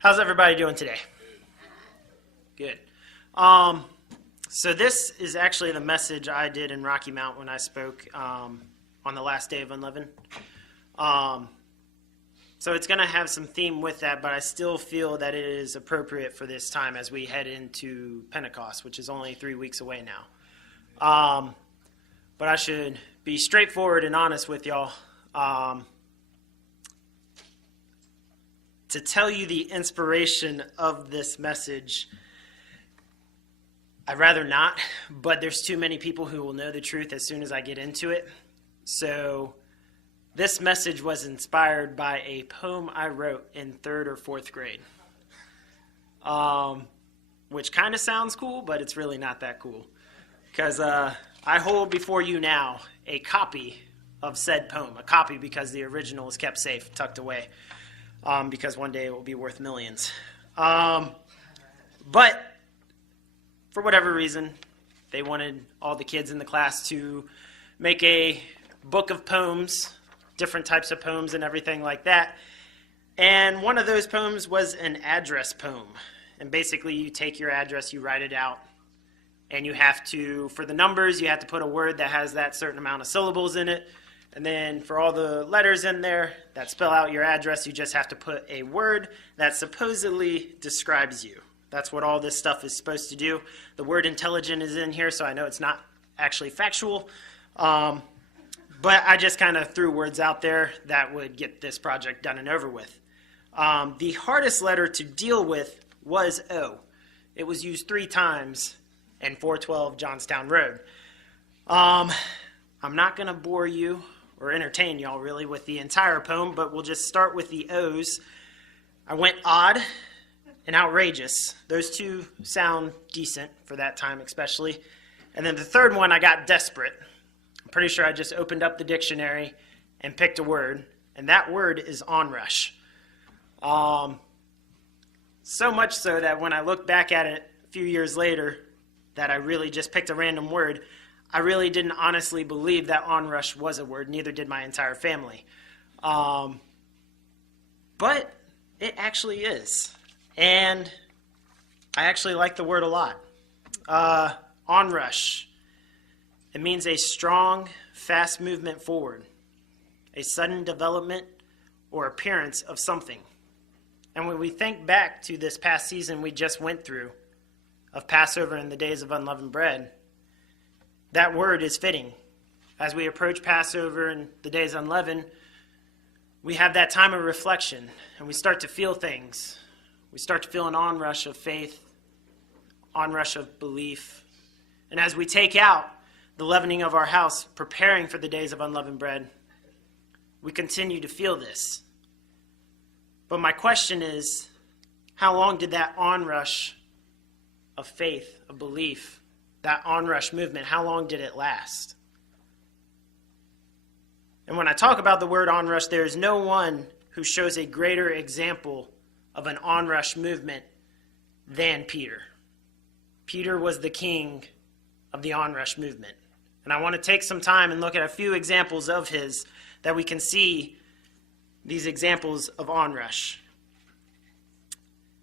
How's everybody doing today? Good. So this is actually the message I did in Rocky Mount when I spoke on the last day of Unleavened. So it's going to have some theme with that, but I still feel that it is appropriate for this time as we head into Pentecost, which is only 3 weeks away now. But I should be straightforward and honest with y'all. To tell you the inspiration of this message, I'd rather not, but there's too many people who will know the truth as soon as I get into it. So this message was inspired by a poem I wrote in 3rd or 4th grade, which kind of sounds cool, but it's really not that cool, because I hold before you now a copy of said poem, a copy because the original is kept safe, tucked away. Because one day it will be worth millions. But for whatever reason, they wanted all the kids in the class to make a book of poems, different types of poems and everything like that. And one of those poems was an address poem. And basically you take your address, you write it out, and you have to, for the numbers, you have to put a word that has that certain amount of syllables in it. And then for all the letters in there that spell out your address, you just have to put a word that supposedly describes you. That's what all this stuff is supposed to do. The word intelligent is in here, so I know it's not actually factual. But I just kind of threw words out there that would get this project done and over with. The hardest letter to deal with was O. It was used 3 times in 412 Johnstown Road. I'm not going to bore you or entertain y'all really with the entire poem, but we'll just start with the O's. I went odd and outrageous. Those two sound decent for that time especially. And then the third one, I got desperate. I'm pretty sure I just opened up the dictionary and picked a word, and that word is Onrush. So much so that when I look back at it a few years later, that I really just picked a random word, I really didn't honestly believe that Onrush was a word. Neither did my entire family. But it actually is. And I actually like the word a lot. Onrush. It means a strong, fast movement forward. A sudden development or appearance of something. And when we think back to this past season we just went through of Passover and the days of unleavened bread, that word is fitting. As we approach Passover and the days unleavened, we have that time of reflection, and we start to feel things. We start to feel an onrush of faith, onrush of belief. And as we take out the leavening of our house, preparing for the days of unleavened bread, we continue to feel this. But my question is, how long did that onrush of faith, of belief, that onrush movement, how long did it last? And when I talk about the word onrush, there is no one who shows a greater example of an onrush movement than Peter. Peter was the king of the onrush movement. And I want to take some time and look at a few examples of his that we can see these examples of onrush.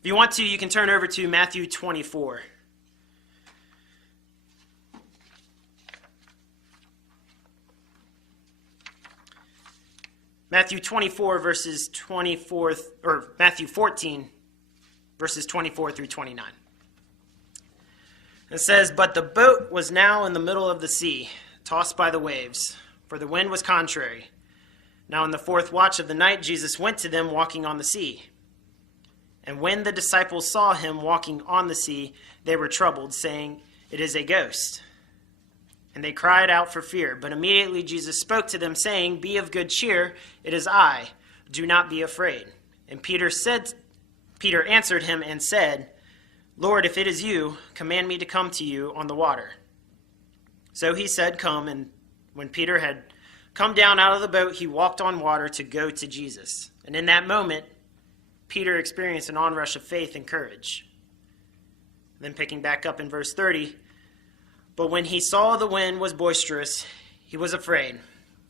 If you want to, you can turn over to Matthew 24. Matthew 24 verses 24, or Matthew 14 verses 24 through 29. It says, "But the boat was now in the middle of the sea, tossed by the waves, for the wind was contrary. Now in the 4th watch of the night, Jesus went to them walking on the sea. And when the disciples saw him walking on the sea, they were troubled, saying, 'It is a ghost.' And they cried out for fear. But immediately Jesus spoke to them, saying, 'Be of good cheer, it is I. Do not be afraid.' And Peter answered him and said, 'Lord, if it is you, command me to come to you on the water.' So he said, 'Come.' And when Peter had come down out of the boat, he walked on water to go to Jesus. And in that moment, Peter experienced an onrush of faith and courage. Then picking back up in verse 30, 'But when he saw the wind was boisterous, he was afraid.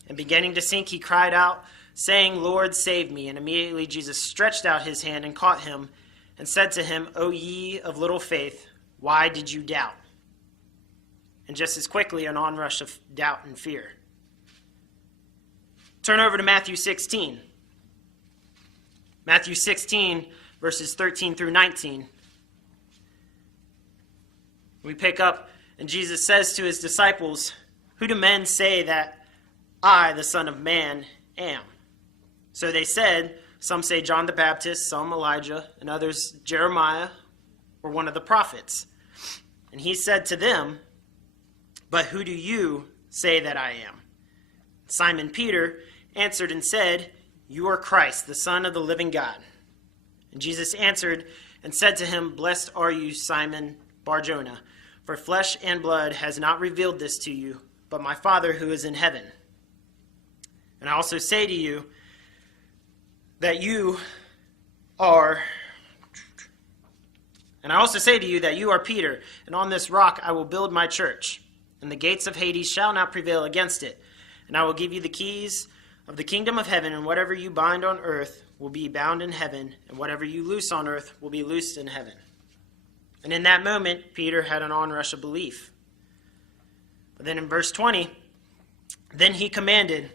And beginning to sink, he cried out, saying, 'Lord, save me.' And immediately Jesus stretched out his hand and caught him and said to him, O ye of little faith, why did you doubt? And just as quickly, an onrush of doubt and fear. Turn over to Matthew 16. Matthew 16, verses 13 through 19. We pick up, and Jesus says to his disciples, Who do men say that I, the Son of Man, am? So they said, some say John the Baptist, some Elijah, and others Jeremiah or one of the prophets. And he said to them, But who do you say that I am? Simon Peter answered and said, You are Christ, the Son of the living God. And Jesus answered and said to him, Blessed are you, Simon Bar-Jonah, for flesh and blood has not revealed this to you, but my Father who is in heaven. And I also say to you that you are Peter, and on this rock I will build my church, and the gates of Hades shall not prevail against it. And I will give you the keys of the kingdom of heaven, and whatever you bind on earth will be bound in heaven, and whatever you loose on earth will be loosed in heaven. And in that moment, Peter had an onrush of belief. But then in verse 20, then he commanded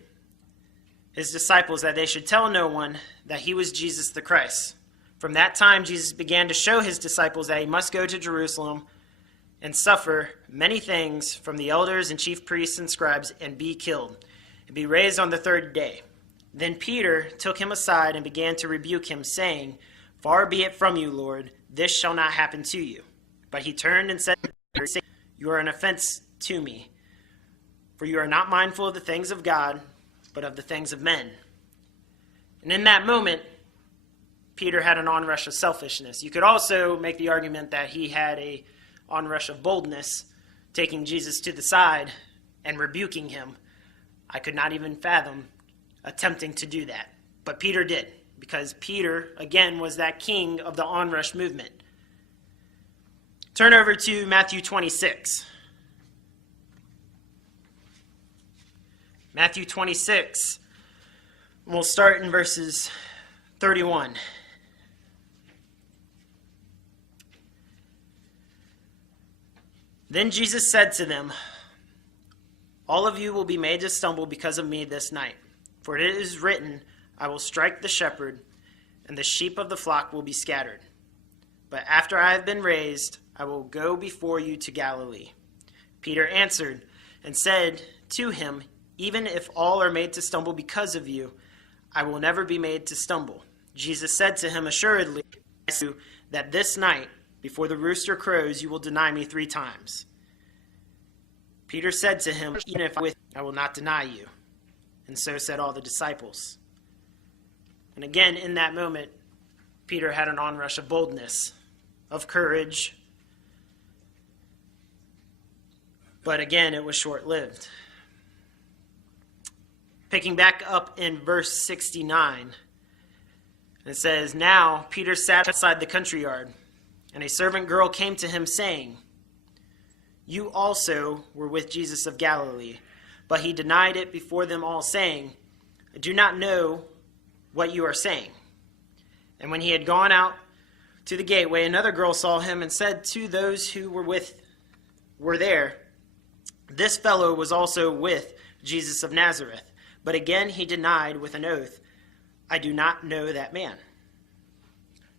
his disciples that they should tell no one that he was Jesus the Christ. From that time, Jesus began to show his disciples that he must go to Jerusalem and suffer many things from the elders and chief priests and scribes and be killed, and be raised on the third day. Then Peter took him aside and began to rebuke him, saying, Far be it from you, Lord, this shall not happen to you. But he turned and said, You are an offense to me, for you are not mindful of the things of God, but of the things of men. And in that moment, Peter had an onrush of selfishness. You could also make the argument that he had an onrush of boldness, taking Jesus to the side and rebuking him. I could not even fathom attempting to do that. But Peter did, because Peter, again, was that king of the onrush movement. Turn over to Matthew 26. Matthew 26, we'll start in verses 31. Then Jesus said to them, All of you will be made to stumble because of me this night. For it is written, I will strike the shepherd, and the sheep of the flock will be scattered. But after I have been raised, I will go before you to Galilee. Peter answered and said to him, Even if all are made to stumble because of you, I will never be made to stumble. Jesus said to him, Assuredly, I say to you that this night, before the rooster crows, you will deny me 3 times. Peter said to him, Even if I will not deny you. And so said all the disciples. And again, in that moment, Peter had an onrush of boldness, of courage. But again, it was short-lived. Picking back up in verse 69, it says, Now Peter sat outside the country yard, and a servant girl came to him, saying, You also were with Jesus of Galilee. But he denied it before them all, saying, I do not know what you are saying. And when he had gone out to the gateway, another girl saw him and said to those who were there, This fellow was also with Jesus of Nazareth. But again he denied with an oath, I do not know that man.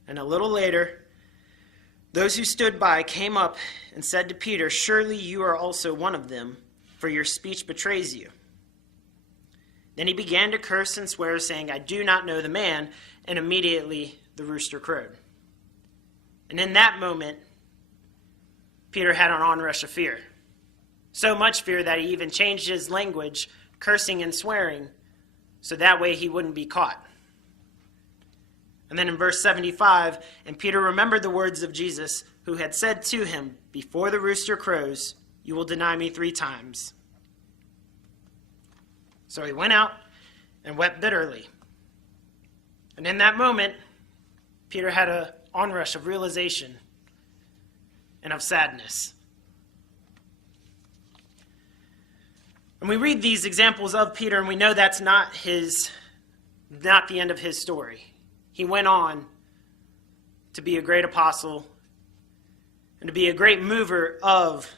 And a little later, those who stood by came up and said to Peter, Surely you are also one of them, for your speech betrays you. Then he began to curse and swear, saying, I do not know the man. And immediately the rooster crowed. And in that moment, Peter had an onrush of fear. So much fear that he even changed his language, cursing and swearing, so that way he wouldn't be caught. And then in verse 75, and Peter remembered the words of Jesus, who had said to him, Before the rooster crows, you will deny me 3 times. So he went out and wept bitterly. And in that moment, Peter had an onrush of realization and of sadness. And we read these examples of Peter, and we know that's not the end of his story. He went on to be a great apostle and to be a great mover of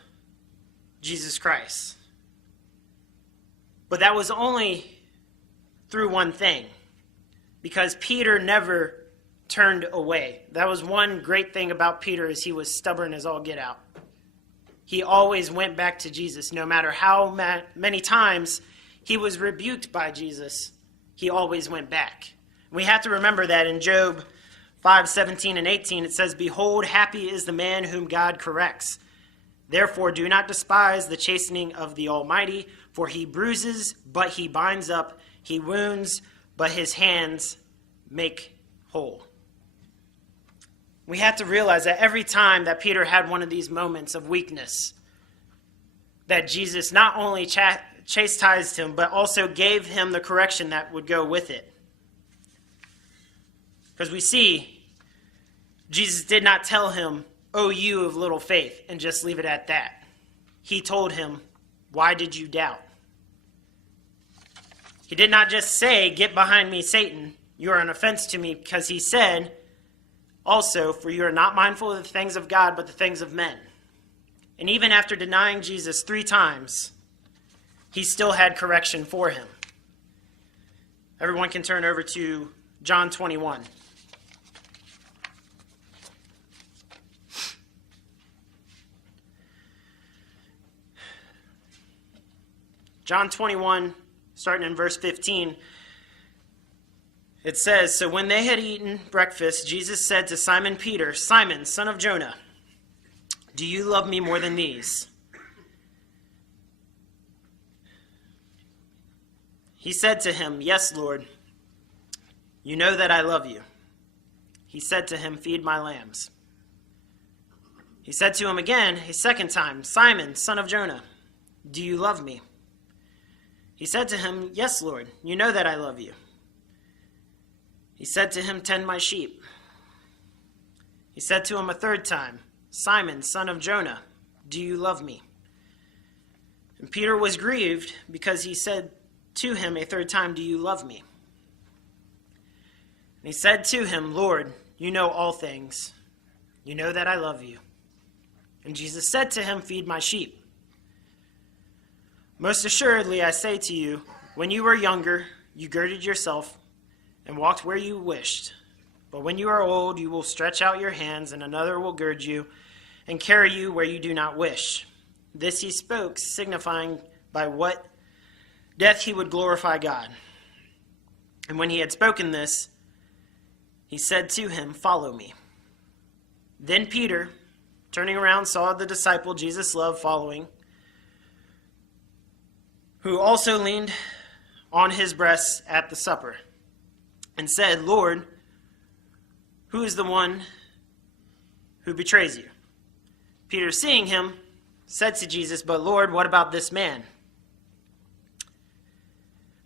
Jesus Christ. But that was only through one thing, because Peter never turned away. That was one great thing about Peter, is he was stubborn as all get out. He always went back to Jesus. No matter how many times he was rebuked by Jesus, he always went back. We have to remember that in Job 5:17 and 18, it says, "Behold, happy is the man whom God corrects. Therefore do not despise the chastening of the Almighty, for he bruises, but he binds up. He wounds, but his hands make whole." We have to realize that every time that Peter had one of these moments of weakness, that Jesus not only chastised him, but also gave him the correction that would go with it. Because we see, Jesus did not tell him, "Oh, you of little faith," and just leave it at that. He told him, "Why did you doubt?" He did not just say, "Get behind me, Satan. You are an offense to me," because he said, also, "For you are not mindful of the things of God, but the things of men." And even after denying Jesus 3 times, he still had correction for him. Everyone can turn over to John 21. John 21, starting in verse 15, it says, "So when they had eaten breakfast, Jesus said to Simon Peter, 'Simon, son of Jonah, do you love me more than these?' He said to him, 'Yes, Lord, you know that I love you.' He said to him, 'Feed my lambs.' He said to him again a second time, 'Simon, son of Jonah, do you love me?' He said to him, 'Yes, Lord, you know that I love you.' He said to him, 'Tend my sheep.' He said to him a third time, 'Simon, son of Jonah, do you love me?' And Peter was grieved because he said to him a third time, 'Do you love me?' And he said to him, 'Lord, you know all things. You know that I love you.' And Jesus said to him, 'Feed my sheep. Most assuredly, I say to you, when you were younger, you girded yourself and walked where you wished. But when you are old, you will stretch out your hands, and another will gird you and carry you where you do not wish.' This he spoke, signifying by what death he would glorify God. And when he had spoken this, he said to him, 'Follow me.' Then Peter, turning around, saw the disciple Jesus loved following, who also leaned on his breast at the supper, and said, 'Lord, who is the one who betrays you?' Peter, seeing him, said to Jesus, 'But Lord, what about this man?'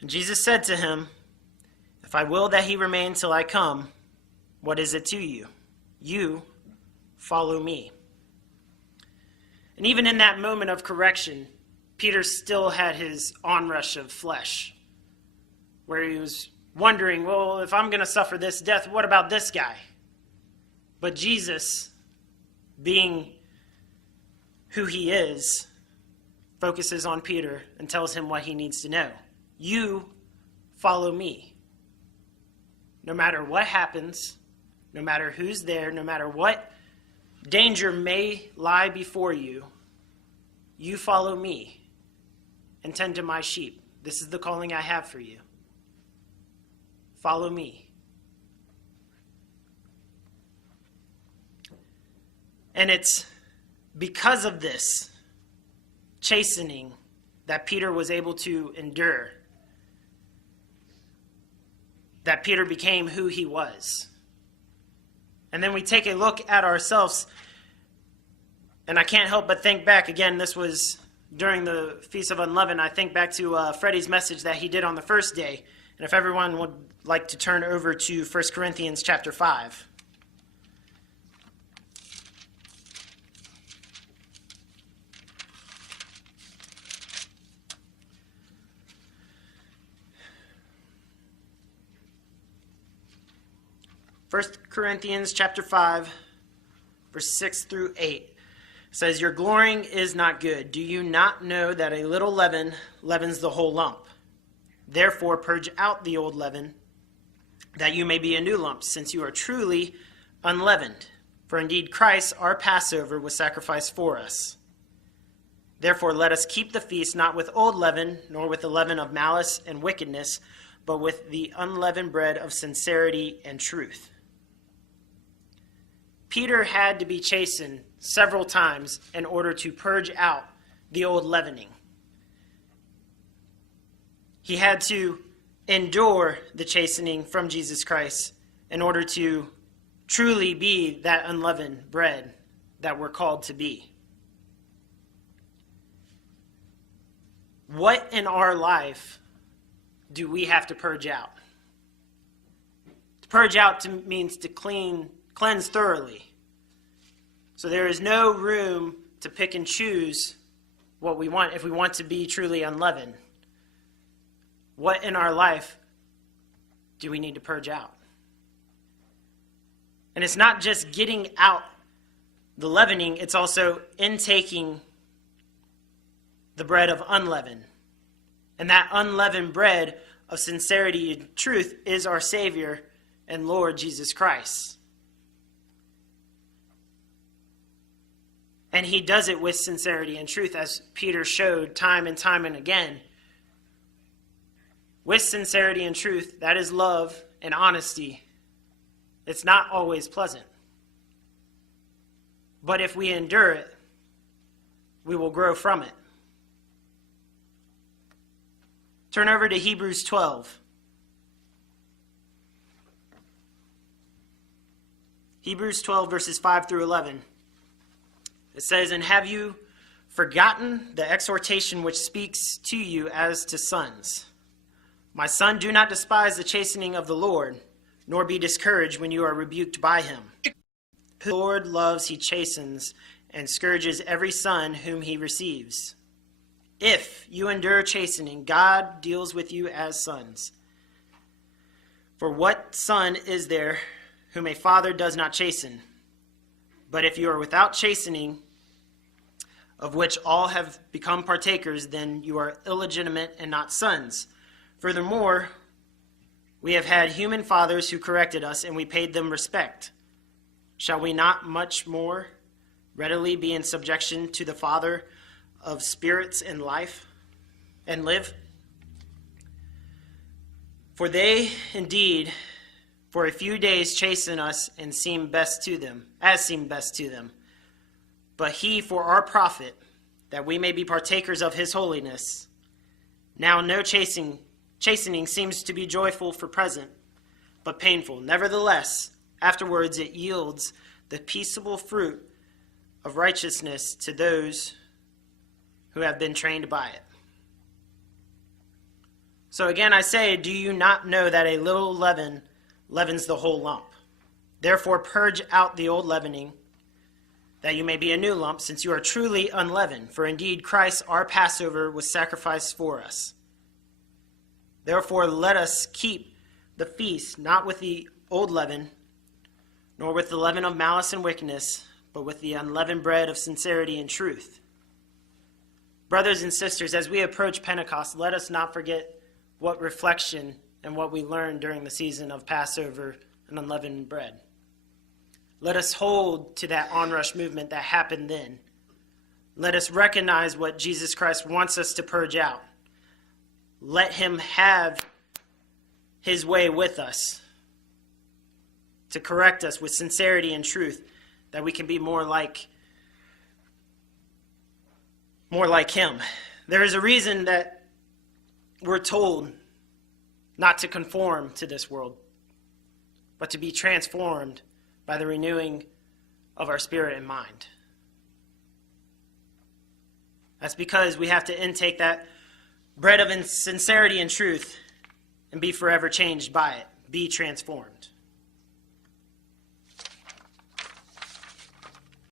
And Jesus said to him, 'If I will that he remain till I come, what is it to you? You follow me.' And even in that moment of correction, Peter still had his onrush of flesh, where he was wondering, well, if I'm going to suffer this death, what about this guy? But Jesus, being who he is, focuses on Peter and tells him what he needs to know. You follow me. No matter what happens, no matter who's there, no matter what danger may lie before you, you follow me and tend to my sheep. This is the calling I have for you. Follow me. And it's because of this chastening that Peter was able to endure, that Peter became who he was. And then we take a look at ourselves, and I can't help but think back, again, this was during the Feast of Unleavened. I think back to Freddie's message that he did on the first day. And if everyone would like to turn over to 1 Corinthians chapter 5. 1 Corinthians chapter 5, verse 6 through 8 says, "Your glorying is not good. Do you not know that a little leaven leavens the whole lump? Therefore purge out the old leaven, that you may be a new lump, since you are truly unleavened. For indeed Christ, our Passover, was sacrificed for us. Therefore let us keep the feast not with old leaven, nor with the leaven of malice and wickedness, but with the unleavened bread of sincerity and truth." Peter had to be chastened several times in order to purge out the old leavening. He had to endure the chastening from Jesus Christ in order to truly be that unleavened bread that we're called to be. What in our life do we have to purge out? To purge out means to cleanse thoroughly. So there is no room to pick and choose what we want if we want to be truly unleavened. What in our life do we need to purge out? And it's not just getting out the leavening, it's also intaking the bread of unleavened. And that unleavened bread of sincerity and truth is our Savior and Lord Jesus Christ. And he does it with sincerity and truth, as Peter showed time and time and again. With sincerity and truth, that is love and honesty. It's not always pleasant. But if we endure it, we will grow from it. Turn over to Hebrews 12. Hebrews 12, verses 5 through 11. It says, "And have you forgotten the exhortation which speaks to you as to sons? My son, do not despise the chastening of the Lord, nor be discouraged when you are rebuked by him. Who the Lord loves, he chastens, and scourges every son whom he receives. If you endure chastening, God deals with you as sons. For what son is there whom a father does not chasten? But if you are without chastening, of which all have become partakers, then you are illegitimate and not sons. Furthermore, we have had human fathers who corrected us, and we paid them respect. Shall we not much more readily be in subjection to the Father of spirits and life and live? For they indeed for a few days chasten us and seem best to them, as seem best to them. But he for our profit, that we may be partakers of his holiness. Now no chastening seems to be joyful for present, but painful. Nevertheless, afterwards it yields the peaceable fruit of righteousness to those who have been trained by it." So again I say, do you not know that a little leaven leavens the whole lump? Therefore purge out the old leavening, that you may be a new lump, since you are truly unleavened. For indeed Christ, our Passover, was sacrificed for us. Therefore let us keep the feast not with the old leaven, nor with the leaven of malice and wickedness, but with the unleavened bread of sincerity and truth. Brothers and sisters, as we approach Pentecost, let us not forget what reflection and what we learned during the season of Passover and unleavened bread. Let us hold to that Onrush movement that happened then. Let us recognize what Jesus Christ wants us to purge out. Let him have his way with us to correct us with sincerity and truth, that we can be more like him. There is a reason that we're told not to conform to this world, but to be transformed by the renewing of our spirit and mind. That's because we have to intake that bread of sincerity and truth and be forever changed by it. Be transformed.